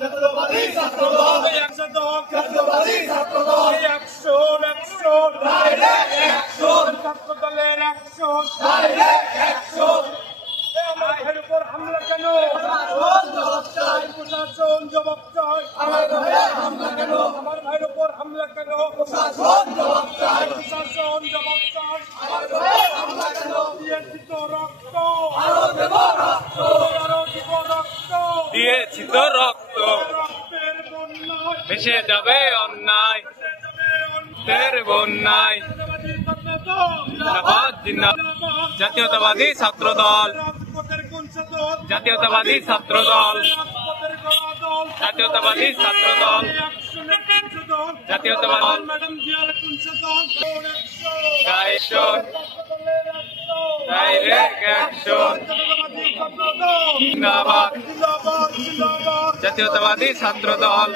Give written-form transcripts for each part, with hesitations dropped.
জাতীয়তাবাদী ছাত্রদল, জাতীয়তাবাদী ছাত্রদল, action action, direct action, ছাত্রদলের অ্যাকশন, ডাইরেক্ট অ্যাকশন। আমার ভাইয়ের উপর হামলা কেন? প্রশাসন জবাব চাই। আমার ভাইয়ের হামলা কেন? আমার ভাইয়ের উপর হামলা কেন? প্রশাসন জবাব চাই। প্রশাসন জবাব চাই। আমার ভাইয়ের হামলা কেন? দিয়েছি তো রক্ত, আরো দেব রক্ত, আরো দেব রক্ত, দিয়েছি তো রক্ত, রক্তের বন্যায় ভেসে যাবে অন্যায়, তের বন্যায়। জিন্দাবাদ জিন্দাবাদ জাতীয়তাবাদী ছাত্রদল, রাজপথের কুঞ্চদল, জাতীয়তাবাদী ছাত্রদল, রাজপথের গণদল, জাতীয়তাবাদী ছাত্রদল, অ্যাকশনের কুঞ্চদল, জাতীয়তাবাদী ম্যাডাম জিয়ার কুঞ্চদল, অ্যাকশন, ডাইরেক্ট অ্যাকশন, জিন্দাবাদ জাতীয়তাবাদী ছাত্রদল,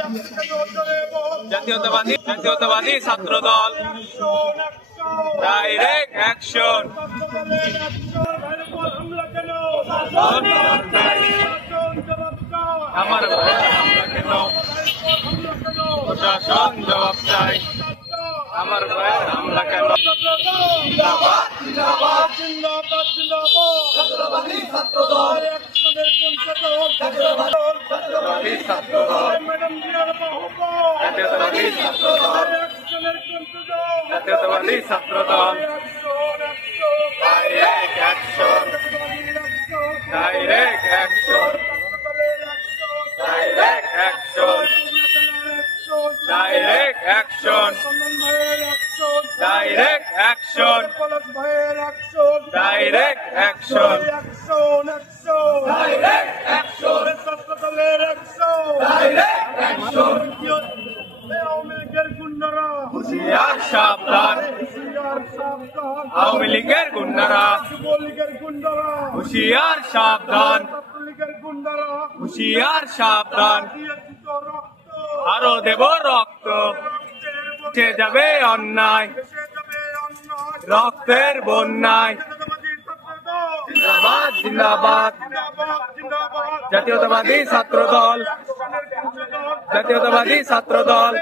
জাতীয়তাবাদী ছাত্রদল, ডাইরেক্ট অ্যাকশন। আমার ভাইয়ের হামলা কেন? প্রশাসন জবাব চাই। আমার ভাইয়ের হামলা কেন? জিন্দাবাদ জিন্দাবাদ জিন্দাবাদ জিন্দাবাদ জাতীয়তাবাদী ছাত্রদল, অ্যাকশনের কুঞ্চদল, জাতীয়তাবাদী ছাত্রদল, ম্যাডাম জিয়ার বাহুবল, জাতীয়তাবাদী ছাত্রদল, অ্যাকশনের কুঞ্চদল, জাতীয়তাবাদী ছাত্রদল, direct action, direct action, direct action, direct action, direct action, direct action, হুঁশিয়ার সাবধান, আওয়ামী লীগের গুন্ডারা, হুঁশিয়ার সাবধান, হুঁশিয়ার সাবধান, আরো দেব রক্ত, উঠে যাবে অন্যায়, রক্তের বন্যায়। জিন্দাবাদ জিন্দাবাদ জাতীয়তাবাদী ছাত্রদল, জাতীয়তাবাদী ছাত্রদল,